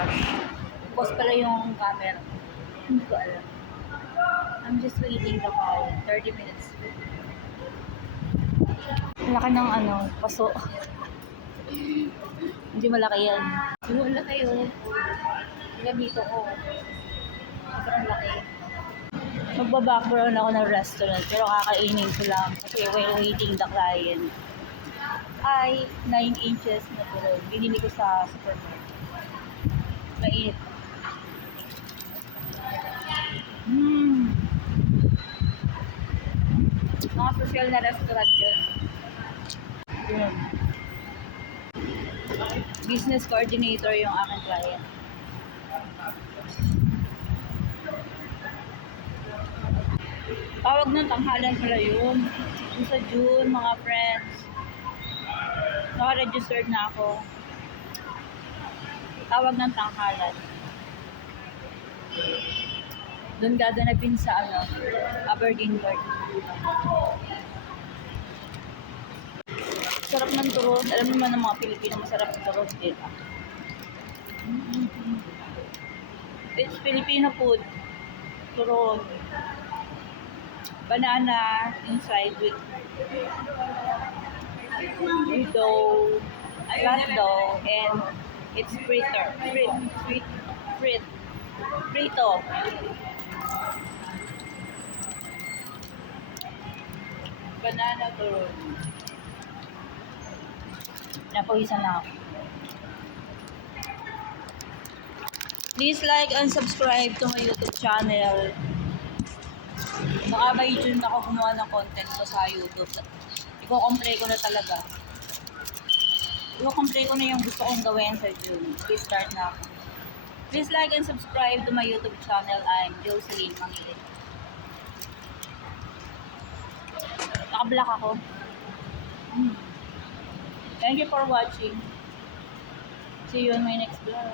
gosh. Pause pala yung camera. Hindi ko alam. I'm just waiting the call. 30 minutes. Laki ng paso. Hindi malaki yan. Wala kayo. Gamito ko. Sobrang laki. Magba-background ako ng restaurant pero kakainin ko lang kasi while waiting the client ay 9 inches na turon. Binili ko sa supermarket. Mainit. Mga social na restaurant yun. Yun. Business coordinator yung aking client. Tawag ng tanghalan pala yun. Yung sa June, mga friends. Naka-registered na ako. Tawag ng tanghalan. Doon gaganapin sa Aberdeen Park. Sarap ng turon. Alam naman ng mga Pilipino masarap ng turon, diba? It's Filipino food. Turon. Banana inside with dough, flat dough, and it's frito. Banana turon. Napawisan na ako. Please like and subscribe to my YouTube channel. Baka by June ako gumawa ng content ko sa YouTube. Iko-complete ko na talaga. Iko-complete ko na yung gusto kong gawin sa June. Please start na ako. Please like and subscribe to my YouTube channel. I'm Jocelyn Mangilin. Naka-black ako. Thank you for watching. See you in my next vlog.